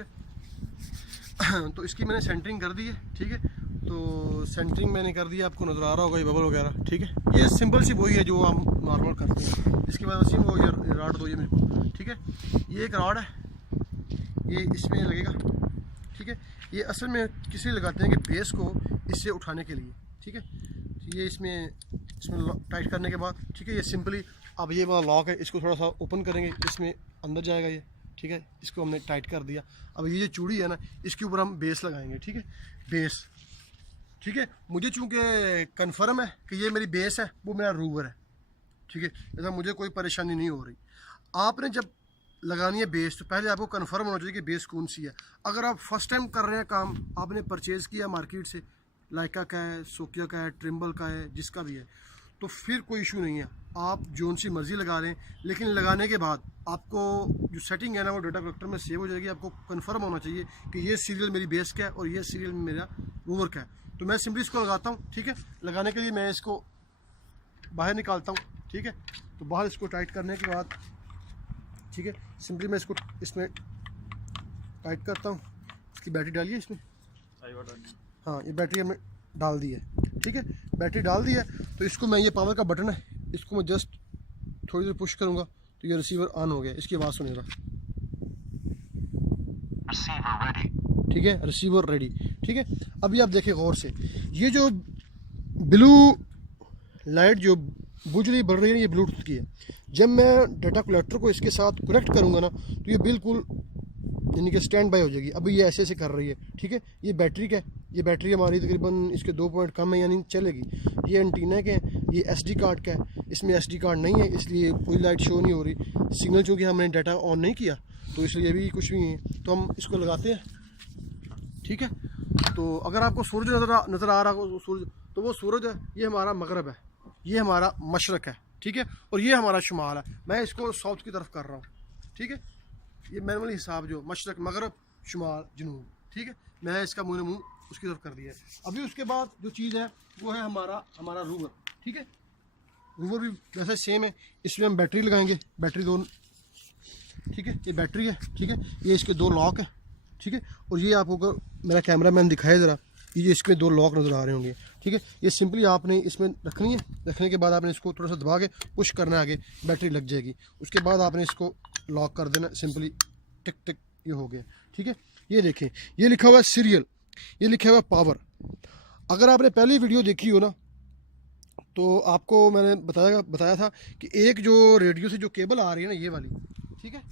Okay. तो इसकी मैंने सेंटरिंग कर दी है, ठीक है। तो सेंटरिंग मैंने कर दिया, आपको नज़र आ रहा होगा ये बबल वगैरह, ठीक है। ये सिंपल सी वही है जो हम नॉर्मल करते हैं। इसके बाद वसीम वो ये राड दो ये मेरे को, ठीक है। ये एक राड है, ये इसमें लगेगा, ठीक है। ये असल में किसी लगाते हैं कि बेस को इससे उठाने के लिए, ठीक है। ये इसमें टाइट करने के बाद, ठीक है, ये सिंपली अब ये वाला लॉक है, इसको थोड़ा सा ओपन करेंगे, इसमें अंदर जाएगा ये, ठीक है। इसको हमने टाइट कर दिया। अब ये जो चूड़ी है ना, इसके ऊपर हम बेस लगाएंगे, ठीक है, बेस, ठीक है। मुझे चूँकि कन्फर्म है कि ये मेरी बेस है, वो मेरा रूवर है, ठीक है। ऐसा मुझे कोई परेशानी नहीं हो रही। आपने जब लगानी है बेस तो पहले आपको कंफर्म होना चाहिए कि बेस कौन सी है। अगर आप फर्स्ट टाइम कर रहे हैं काम, आपने परचेज़ किया मार्केट से, लाइका का है, सोकिया का है, ट्रिम्बल का है, जिसका भी है, तो फिर कोई इशू नहीं है, आप जोन सी मर्ज़ी लगा लें। लेकिन लगाने के बाद आपको जो सेटिंग है ना वो डाटा कलेक्टर में सेव हो जाएगी। आपको कंफर्म होना चाहिए कि ये सीरियल मेरी बेस का है और ये सीरियल मेरा रूवर का है। तो मैं सिंपली इसको लगाता हूँ, ठीक है। लगाने के लिए मैं इसको बाहर निकालता हूँ, ठीक है। तो बाहर इसको टाइट करने के बाद, ठीक है, सिंपली मैं इसको इसमें टाइट करता हूँ। इसकी बैटरी डालिए इसमें, हाँ ये बैटरी हमने डाल दी है, ठीक है। बैटरी डाल दी है तो इसको मैं, ये पावर का बटन है, इसको मैं जस्ट थोड़ी देर पुश करूँगा तो ये रिसीवर ऑन हो गया। इसकी आवाज़ सुनेगा, ठीक है, रिसीवर रेडी, ठीक है। अभी आप देखिए गौर से, ये जो ब्लू लाइट जो बुझ रही बढ़ रही है, ये ब्लूटूथ की है। जब मैं डाटा कलेक्टर को इसके साथ कनेक्ट करूँगा ना तो ये बिल्कुल यानी कि स्टैंड बाय हो जाएगी। अभी ये ऐसे कर रही है, ठीक है। ये बैटरी का है, ये बैटरी हमारी तकरीबन इसके 2 पॉइंट कम है, यानी चलेगी। ये एंटीना के हैं, ये SD कार्ड का है, इसमें SD कार्ड नहीं है, इसलिए कोई लाइट शो नहीं हो रही। सिग्नल चूँकि हमने डाटा ऑन नहीं किया तो इसलिए अभी कुछ भी नहीं है। तो हम इसको लगाते हैं, ठीक है। तो अगर आपको सूरज नज़र आ रहा हो, सूरज, तो वो सूरज है, ये हमारा मगरब है, ये हमारा मशरक़ है, ठीक है। और ये हमारा शुमाल है। मैं इसको साउथ की तरफ कर रहा हूँ, ठीक है। ये मैनुअल हिसाब जो मशरक़, मगरब, शुमाल, जनूब, ठीक है। मैं इसका मुँह उसकी तरफ कर दिया है। अभी उसके बाद जो चीज़ है वो है हमारा रूवर, ठीक है। रूवर भी वैसे सेम है। इसमें हम बैटरी लगाएंगे, बैटरी दो, ठीक है। ये बैटरी है, ठीक है। ये इसके 2 लॉक है, ठीक है। और ये आपको मेरा कैमरा मैन दिखाए ज़रा, ये इसके 2 लॉक नज़र आ रहे होंगे, ठीक है। ये सिंपली आपने इसमें रखनी है, रखने के बाद आपने इसको थोड़ा सा दबा के पुश करना है, आगे बैटरी लग जाएगी। उसके बाद आपने इसको लॉक कर देना, सिंपली टिक टिक, ये हो गया, ठीक है। ये देखें, ये लिखा हुआ है सीरियल, ये लिखा हुआ है पावर। अगर आपने पहली वीडियो देखी हो ना तो आपको मैंने बताया था कि एक जो रेडियो से जो केबल आ रही है ना, ये वाली, ठीक है,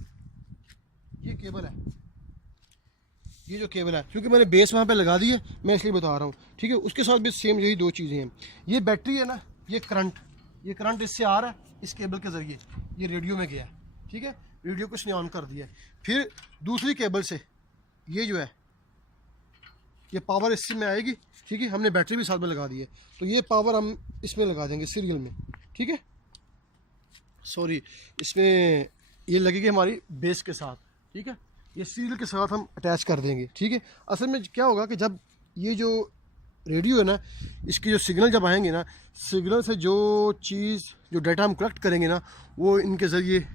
ये केबल है, ये जो केबल है, क्योंकि मैंने बेस वहाँ पे लगा दी है, मैं इसलिए बता रहा हूँ, ठीक है। उसके साथ भी सेम यही 2 चीज़ें हैं। ये बैटरी है ना, ये करंट इससे आ रहा है, इस केबल के ज़रिए ये रेडियो में गया है, ठीक है। रेडियो को इसने ऑन कर दिया है। फिर दूसरी केबल से ये जो है, ये पावर इससे में आएगी, ठीक है। हमने बैटरी भी साथ में लगा दी है, तो ये पावर हम इसमें लगा देंगे सीरियल में, ठीक है। सॉरी, इसमें ये लगेगी हमारी बेस के साथ, ठीक है। ये सीरियल के साथ हम अटैच कर देंगे, ठीक है। असल में क्या होगा कि जब ये जो रेडियो है ना, इसके जो सिग्नल जब आएंगे ना, सिग्नल से जो चीज़, जो डाटा हम कलेक्ट करेंगे ना, वो इनके ज़रिए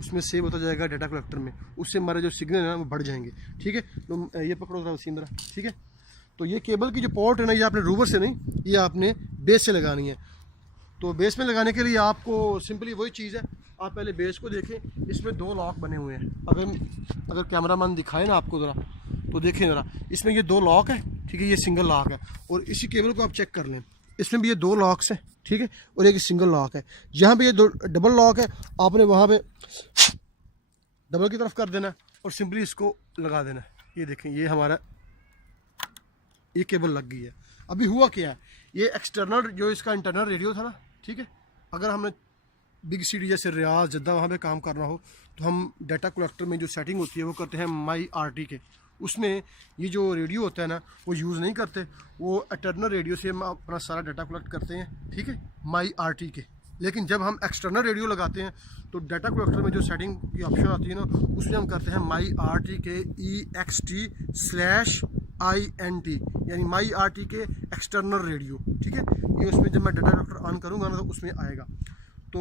उसमें सेव होता जाएगा डाटा कलेक्टर में। उससे हमारे जो सिग्नल है ना वो बढ़ जाएंगे, ठीक है। तो ये पकड़ो जरा वसीम जरा, ठीक है। तो ये केबल की जो पोर्ट है ना, ये आपने रूवर से नहीं, ये आपने बेस से लगानी है। तो बेस में लगाने के लिए आपको सिंपली वही चीज़ है, आप पहले बेस को देखें, इसमें 2 लॉक बने हुए हैं। अगर कैमरामैन दिखाए ना आपको ज़रा, तो देखें ज़रा, इसमें ये 2 लॉक है, ठीक है। ये सिंगल लॉक है। और इसी केबल को आप चेक कर लें, इसमें भी ये 2 लॉक्स हैं, ठीक है। और एक सिंगल लॉक है। जहाँ पे ये 2 डबल लॉक है, आपने वहाँ पे डबल की तरफ कर देना है और सिंपली इसको लगा देना है। ये देखें, ये हमारा ये केबल लग गई है। अभी हुआ क्या है, ये एक्सटर्नल जो इसका इंटरनल रेडियो था ना, ठीक है। अगर हमने बिग सिटी जैसे रियाज, जद्दा, वहाँ पे काम करना हो तो हम डाटा कलेक्टर में जो सेटिंग होती है वो करते हैं माई RT के। उसमें ये जो रेडियो होता है ना वो यूज़ नहीं करते, वो इंटरनल रेडियो से हम अपना सारा डाटा कलेक्ट करते हैं, ठीक है, माई RT के। लेकिन जब हम एक्सटर्नल रेडियो लगाते हैं तो डाटा कलेक्टर में जो सेटिंग की ऑप्शन आती है ना, उसमें हम करते हैं माई RT के EXT/INT, यानी माई RT के एक्सटर्नल रेडियो, ठीक है। ये उसमें जब मैं डाटा कलेक्टर ऑन करूँगा ना तो उसमें आएगा। तो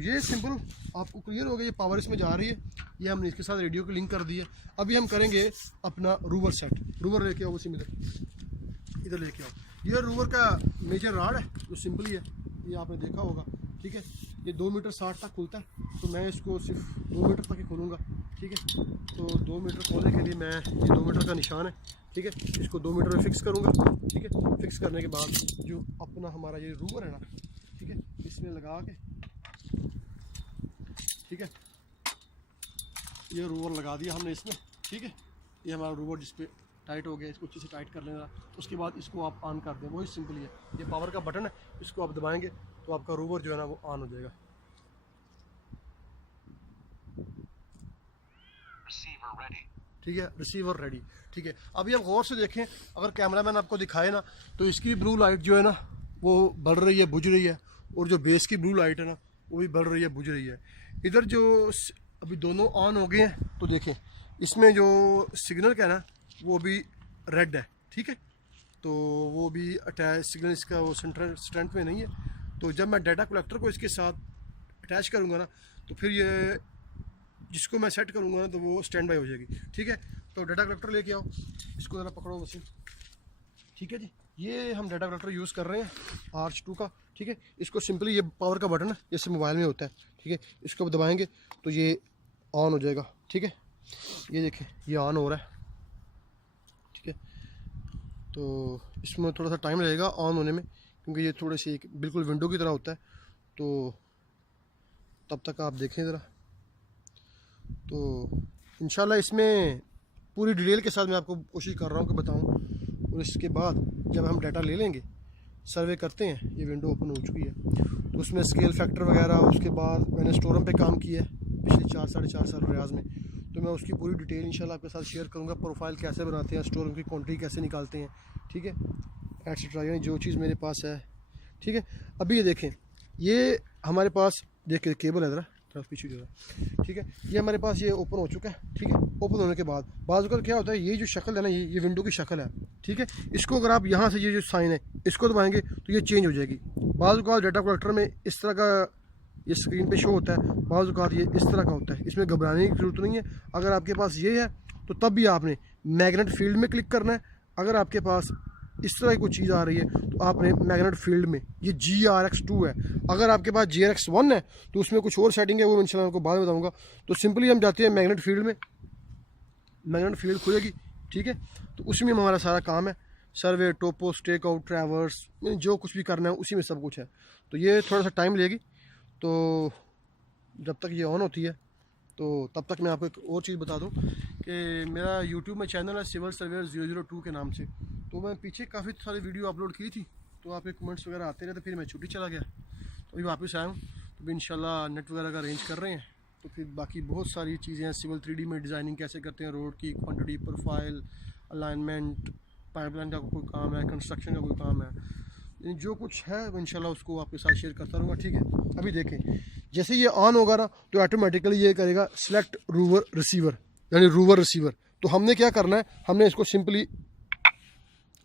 ये सिंपल आपको क्लियर हो गया। ये पावर इसमें जा रही है, ये हमने इसके साथ रेडियो को लिंक कर दिया। अभी हम करेंगे अपना रूवर सेट। रूवर लेके आओ, उसी में इधर लेके आओ। ये रूवर का मेजर राड है जो सिंपल ही है, ये आपने देखा होगा, ठीक है। ये 2 मीटर 60 तक खुलता है, तो मैं इसको सिर्फ 2 मीटर तक ही खोलूँगा, ठीक है। तो 2 मीटर खोलने के लिए मैं, ये 2 मीटर का निशान है, ठीक है, इसको 2 मीटर में फिक्स करूँगा, ठीक है। फिक्स करने के बाद जो अपना हमारा ये रूवर है ना, ठीक है, इसमें लगा के, ठीक है, ये रूवर लगा दिया हमने इसमें, ठीक है। ये हमारा रूवर जिस पे टाइट हो गया, इसको अच्छे से टाइट कर लेना। उसके बाद इसको आप ऑन कर दें, वही सिंपल ही है। ये पावर का बटन है, इसको आप दबाएंगे तो आपका रूवर जो है ना वो ऑन हो जाएगा। ठीक है, रिसीवर रेडी, ठीक है। अभी आप गौर से देखें, अगर कैमरामैन आपको दिखाए ना, तो इसकी ब्लू लाइट जो है ना वो बढ़ रही है, बुझ रही है, और जो बेस की ब्लू लाइट है ना वो भी बढ़ रही है, बुझ रही है। इधर जो अभी दोनों ऑन हो गए हैं, तो देखें इसमें जो सिग्नल का है ना वो भी रेड है, ठीक है। तो वो भी अटैच सिग्नल इसका वो स्ट्रेंथ में नहीं है। तो जब मैं डाटा कलेक्टर को इसके साथ अटैच करूँगा ना, तो फिर ये जिसको मैं सेट करूँगा ना तो वो स्टैंड बाई हो जाएगी, ठीक है। तो डाटा कलेक्टर लेके आओ, इसको ज़रा पकड़ो वैसे, ठीक है जी। ये हम डाटा कलेक्टर यूज़ कर रहे हैं RH2 का, ठीक है। इसको सिंपली, ये पावर का बटन है, जैसे मोबाइल में होता है, ठीक है। इसको दबाएंगे तो ये ऑन हो जाएगा, ठीक है। ये देखें ये ऑन हो रहा है, ठीक है। तो इसमें थोड़ा सा टाइम लगेगा ऑन होने में, क्योंकि ये थोड़े से बिल्कुल विंडो की तरह होता है। तो तब तक आप देखें ज़रा। तो इंशाल्लाह इसमें पूरी डिटेल के साथ मैं आपको कोशिश कर रहा हूँ कि बताऊँ। और इसके बाद जब हम डाटा ले लेंगे, सर्वे करते हैं, ये विंडो ओपन हो चुकी है, तो उसमें स्केल फैक्टर वगैरह, उसके बाद मैंने स्टोरम पे काम किया है पिछले 4 साढ़े 4 साल रियाज में, तो मैं उसकी पूरी डिटेल इंशाल्लाह आपके साथ शेयर करूँगा। प्रोफाइल कैसे बनाते हैं, स्टोरम की क्वांटिटी कैसे निकालते हैं, ठीक है, एटसेट्रा, यानी जो चीज़ मेरे पास है, ठीक है। अभी ये देखें, ये हमारे पास देखिए केबल है, ज़रा पीछे जो है, ठीक है। ये हमारे पास ये ओपन हो चुका है, ठीक है। ओपन होने के बाद बाज़ अगर क्या होता है, ये जो शक्ल है ना, ये विंडो की शक्ल है, ठीक है। इसको अगर आप यहाँ से ये जो साइन है इसको दबाएंगे तो ये चेंज हो जाएगी। बाज़ अवत डाटा कलेक्टर में इस तरह का ये स्क्रीन पे शो होता है, बाज़ अवत ये इस तरह का होता है। इसमें घबराने की ज़रूरत नहीं है। अगर आपके पास ये है तो तब भी आपने मैग्नेट फील्ड में क्लिक करना है। अगर आपके पास इस तरह की कोई चीज़ आ रही है तो आपने मैग्नेट फील्ड में, ये GRX2 है। अगर आपके पास GRX1 है तो उसमें कुछ और सेटिंग है, वो मैं इंशाल्लाह आपको बाद में बताऊंगा। तो सिंपली हम जाते हैं मैग्नेट फील्ड में, मैग्नेट फील्ड खुलेगी, ठीक है। तो उसमें हमारा सारा काम है, सर्वे, टोपो, स्टेक आउट, ट्रैवर्स, जो कुछ भी करना है उसी में सब कुछ है। तो ये थोड़ा सा टाइम लेगी, तो जब तक ये ऑन होती है तो तब तक मैं आपको एक और चीज़ बता दूं कि मेरा यूट्यूब में चैनल है सिविल सर्वेयर 002 के नाम से। तो मैं पीछे काफ़ी सारी वीडियो अपलोड की थी, तो आपके कमेंट्स वगैरह आते रहे, तो फिर मैं छुट्टी चला गया, तो अभी वापस आया हूँ। तो भी इंशाल्लाह नेट वगैरह का अरेंज कर रहे हैं। तो फिर बाकी बहुत सारी चीज़ें हैं, सिविल 3D में डिज़ाइनिंग कैसे करते हैं, रोड की क्वान्टिटी, प्रोफाइल, अलाइनमेंट, पाइपलाइन का कोई काम है, कंस्ट्रक्शन का कोई काम है, जो कुछ है इंशाल्लाह उसको आपके साथ शेयर करता रहूँगा, ठीक है। अभी देखें, जैसे ये ऑन होगा ना तो ऑटोमेटिकली ये करेगा सिलेक्ट रूवर रिसीवर, यानी रूवर रिसीवर। तो हमने क्या करना है, हमने इसको सिंपली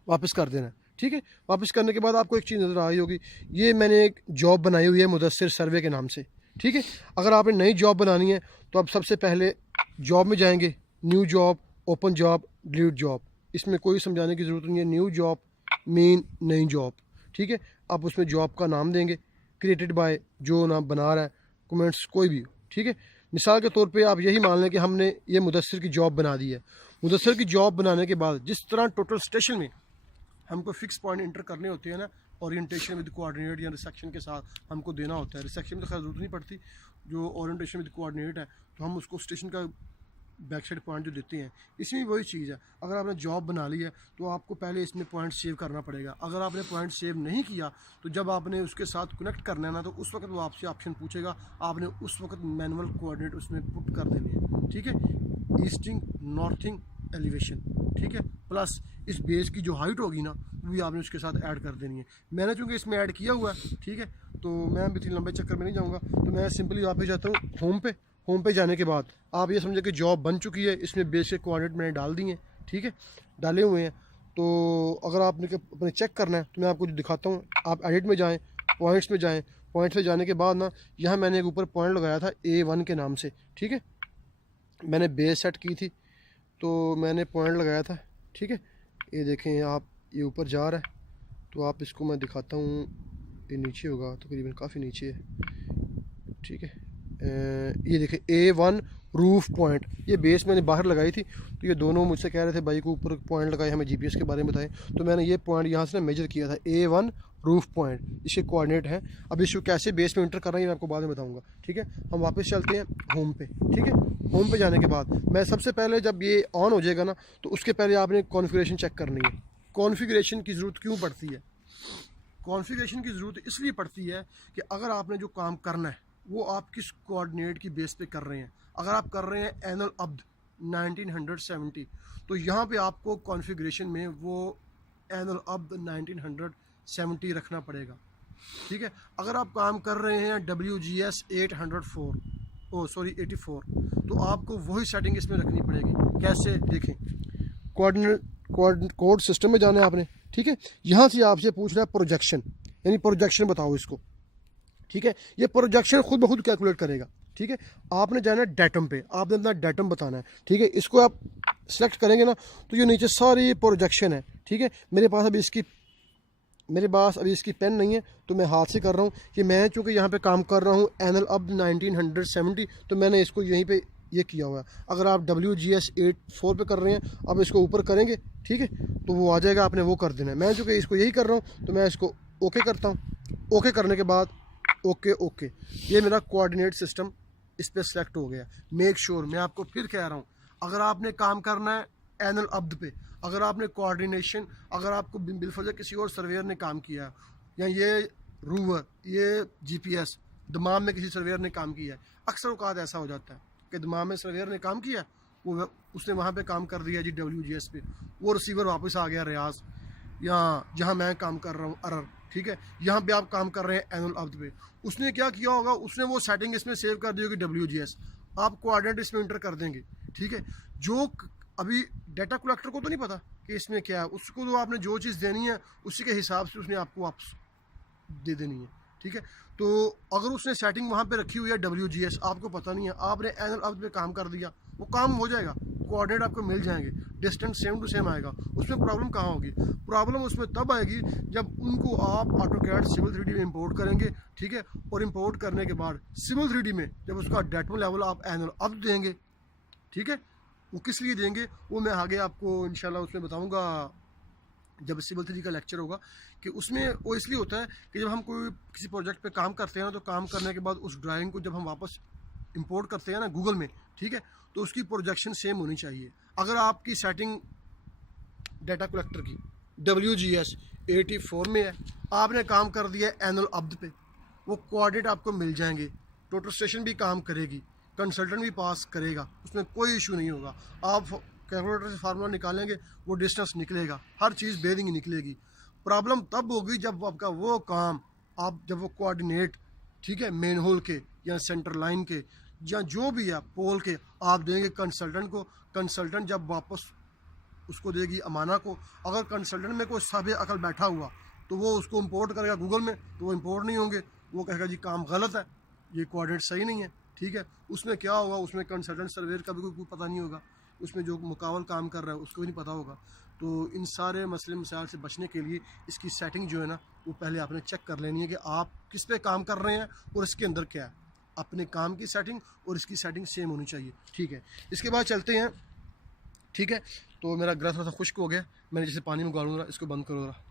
वापस कर देना है, ठीक है। वापस करने के बाद आपको एक चीज़ नज़र आ रही होगी, ये मैंने एक जॉब बनाई हुई है मुदस्सिर सर्वे के नाम से, ठीक है। अगर आपने नई जॉब बनानी है तो आप सबसे पहले जॉब में जाएंगे, new job, open job, delete job. इसमें कोई समझाने की ज़रूरत नहीं है, न्यू जॉब मीन नई जॉब, ठीक है। आप उसमें जॉब का नाम देंगे, क्रिएटेड बाय, जो नाम बना रहा है, कमेंट्स कोई भी, ठीक है। मिसाल के तौर पे आप यही मान लें कि हमने ये मुदस्सिर की जॉब बना दी है। मुदस्सिर की जॉब बनाने के बाद जिस तरह टोटल स्टेशन में हमको फिक्स पॉइंट इंटर करने होते हैं ना, ओरिएंटेशन विद कोऑर्डिनेट या रिसेक्शन के साथ हमको देना होता है। रिसेक्शन में तो खैर ज़रूरत नहीं पड़ती, जो ओरिएंटेशन विद कोऑर्डिनेट है तो हम उसको स्टेशन का बैक साइड पॉइंट जो देते हैं, इसमें वही चीज़ है। अगर आपने जॉब बना ली है तो आपको पहले इसमें पॉइंट सेव करना पड़ेगा। अगर आपने पॉइंट सेव नहीं किया तो जब आपने उसके साथ कनेक्ट करना है ना, तो उस वक्त वो आपसे ऑप्शन पूछेगा, आपने उस वक्त मैनुअल कोऑर्डिनेट उसमें पुट कर देने हैं, ठीक है। ईस्टिंग, नॉर्थिंग, एलिवेशन, ठीक है, प्लस इस बेस की जो हाइट होगी ना वो भी आपने उसके साथ ऐड कर देनी है। मैंने चूँकि इसमें ऐड किया हुआ है, ठीक है, तो मैं भी इतने लंबे चक्कर में नहीं जाऊँगा। तो मैं सिंपली वापस जाता हूँ होम पे। होम पे जाने के बाद आप ये समझे कि जॉब बन चुकी है, इसमें बेसिक कोऑर्डिनेट मैंने डाल दिए हैं, ठीक है, डाले हुए हैं। तो अगर आपने अपने चेक करना है तो मैं आपको जो दिखाता हूँ, आप एडिट में जाएं, पॉइंट्स में जाएं, पॉइंट पे जाने के बाद ना यहाँ मैंने एक ऊपर पॉइंट लगाया था A1 के नाम से, ठीक है। मैंने बेस सेट की थी तो मैंने पॉइंट लगाया था, ठीक है। ये देखें आप, ये ऊपर जा रहा है तो आप इसको मैं दिखाता हूँ, ये नीचे होगा तकरीबन, काफ़ी नीचे है, ठीक है। ये देखें A1 रूफ पॉइंट, ये बेस मैंने बाहर लगाई थी तो ये दोनों मुझसे कह रहे थे भाई को ऊपर पॉइंट लगाए, हमें जीपीएस के बारे में बताएं, तो मैंने ये पॉइंट यहाँ से ना मेजर किया था A1 रूफ पॉइंट, इसके कोऑर्डिनेट है। अब इसको कैसे बेस में इंटर कर रहे हैं मैं आपको बाद में बताऊंगा, ठीक है। हम वापस चलते हैं होम पे, ठीक है। होम पे जाने के बाद मैं सबसे पहले जब ये ऑन हो जाएगा ना तो उसके पहले आपने कॉन्फ़िगरेशन चेक करनी है। कॉन्फ़िगरेशन की ज़रूरत क्यों पड़ती है? कॉन्फ़िगरेशन की ज़रूरत इसलिए पड़ती है कि अगर आपने जो काम करना है वो आप किस कोऑर्डिनेट की बेस पे कर रहे हैं। अगर आप कर रहे हैं एनल अब्द 1970 तो यहाँ पे आपको कॉन्फ़िगरेशन में वो एनल अब्द 1970 रखना पड़ेगा, ठीक है। अगर आप काम कर रहे हैं WGS 84 तो आपको वही सेटिंग इसमें रखनी पड़ेगी। कैसे? देखें, कोड सिस्टम में जाना है आपने, ठीक है। यहाँ से आपसे पूछ रहा है प्रोजेक्शन, यानी प्रोजेक्शन बताओ इसको, ठीक है। ये प्रोजेक्शन खुद ब खुद कैलकुलेट करेगा, ठीक है। आपने जाना है डेटम पे, आपने अपना डेटम बताना है, ठीक है। इसको आप सेलेक्ट करेंगे ना तो ये नीचे सारी प्रोजेक्शन है, ठीक है। मेरे पास अभी इसकी पेन नहीं है तो मैं हाथ से कर रहा हूँ कि मैं चूँकि यहाँ पे काम कर रहा हूँ एनल अब्द 1970 तो मैंने इसको यहीं पे ये किया हुआ है। अगर आप WGS 84 पे कर रहे हैं, अब इसको ऊपर करेंगे, ठीक है, तो वो आ जाएगा, आपने वो कर देना है। मैं चूँकि इसको यही कर रहा हूँ तो मैं इसको ओके करता हूँ। ओके करने के बाद ओके, ये मेरा कोऑर्डिनेट सिस्टम इस पर सेलेक्ट हो गया। मेक श्योर, मैं आपको फिर कह रहा हूँ, अगर आपने काम करना है एनल अब्द पे, अगर आपने कोऑर्डिनेशन, अगर आपको बिलफर्ज किसी और सर्वेयर ने काम किया है, या ये रूवर, ये जीपीएस दमाम में किसी सर्वेयर ने काम किया है, अक्सर औकात ऐसा हो जाता है कि दमाम में सर्वेयर ने काम किया, वो उसने वहाँ पे काम कर दिया जी WGS पे, वो रिसीवर वापस आ गया रियाज, या जहाँ मैं काम कर रहा हूँ अरर, ठीक है। यहाँ पे आप काम कर रहे हैं एनल अब्द पे, उसने क्या किया होगा, उसने वो सेटिंग इसमें सेव कर दी होगी WGS, आप कोऑर्डिनेट इसमें इंटर कर देंगे, ठीक है। जो अभी डाटा कलेक्टर को तो नहीं पता कि इसमें क्या है, उसको तो आपने जो चीज़ देनी है उसी के हिसाब से उसने आपको वापस दे देनी है, ठीक है। तो अगर उसने सेटिंग वहाँ पे रखी हुई है WGS, आपको पता नहीं है, आपने एनल अब्द पे काम कर दिया, वो काम हो जाएगा, कोऑर्डिनेट आपको मिल जाएंगे, डिस्टेंस सेम टू सेम आएगा। उसमें प्रॉब्लम कहाँ होगी? प्रॉब्लम उसमें तब आएगी जब उनको आप ऑटोकैड सिविल 3D में इंपोर्ट करेंगे, ठीक है। और इंपोर्ट करने के बाद सिविल 3D में जब उसका डेटम लेवल आप एनल अब्द देंगे, ठीक है, वो किस लिए देंगे वो मैं आगे आपको इंशाल्लाह उसमें बताऊंगा जब सिविल 3D का लेक्चर होगा, कि उसमें वो इसलिए होता है कि जब हम कोई किसी प्रोजेक्ट पे काम करते हैं ना, तो काम करने के बाद उस ड्राइंग को जब हम वापस इंपोर्ट करते हैं ना गूगल में, ठीक है, तो उसकी प्रोजेक्शन सेम होनी चाहिए। अगर आपकी सेटिंग डाटा कलेक्टर की WGS 84 में है, आपने काम कर दिया एनल अब्द पे, वो कोऑर्डिनेट आपको मिल जाएंगे, टोटल स्टेशन भी काम करेगी, कंसल्टेंट भी पास करेगा, उसमें कोई इशू नहीं होगा। आप कैलकुलेटर से फार्मूला निकालेंगे, वो डिस्टेंस निकलेगा, हर चीज़ बेरिंग निकलेगी। प्रॉब्लम तब होगी जब आपका वो काम, आप जब वो कोऑर्डिनेट, ठीक है, मेन होल के या सेंटर लाइन के या जो भी है पोल के आप देंगे कंसल्टेंट को, कंसल्टेंट जब वापस उसको देगी अमाना को, अगर कंसल्टेंट में कोई साहब अकल बैठा हुआ तो वो उसको इंपोर्ट करेगा गूगल में, तो वो इंपोर्ट नहीं होंगे, वो कहेगा जी काम गलत है, ये कोऑर्डिनेट सही नहीं है, ठीक है। उसमें क्या होगा, उसमें कंसल्टेंट सर्वेयर का भी कोई पता नहीं होगा, उसमें जो मुकावल काम कर रहा है उसको भी नहीं पता होगा। तो इन सारे मसले मसाइल से बचने के लिए इसकी सेटिंग जो है ना वो पहले आपने चेक कर लेनी है कि आप किस पे काम कर रहे हैं और इसके अंदर क्या है, अपने काम की सेटिंग और इसकी सेटिंग सेम होनी चाहिए, ठीक है। इसके बाद चलते हैं, ठीक है। तो मेरा ग्लास थोड़ा सा खुश्क हो गया, मैंने जैसे पानी में गालूंगा, इसको बंद करो जरा।